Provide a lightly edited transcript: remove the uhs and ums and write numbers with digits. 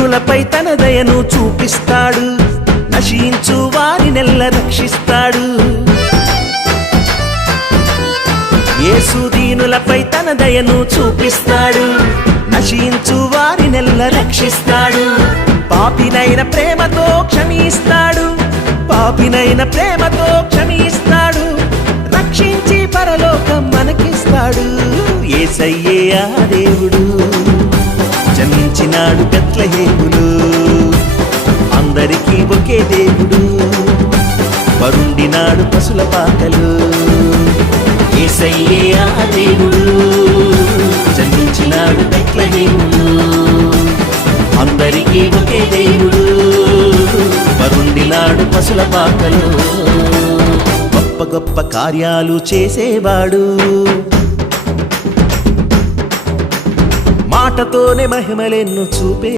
దీనులపై తన దయను చూపిస్తాడు, నశించు వారినెల్ల రక్షిస్తాడు. యేసు దీనులపై తన దయను చూపిస్తాడు, నశించు వారినెల్ల రక్షిస్తాడు. పాపినైన ప్రేమతో క్షమిస్తాడు, పాపినైన ప్రేమతో క్షమిస్తాడు. రక్షించి పరలోకం మనకిస్తాడు. యేసయ్యే ఆ దేవుడు, జన్మించినాడు బెత్లెహేములో. అందరికీ ఒకే దేవుడు, వరుండినాడు పశుల పాకలు. యేసయ్యే ఆ దేవుడు, జన్మించినాడు బెత్లెహేములో. అందరికీ ఒకే దేవుడు, వరుండినాడు పశుల పాకలు. గొప్ప గొప్ప కార్యాలు చేసేవాడు, మాటతోనే మహిమలెన్ను చూపే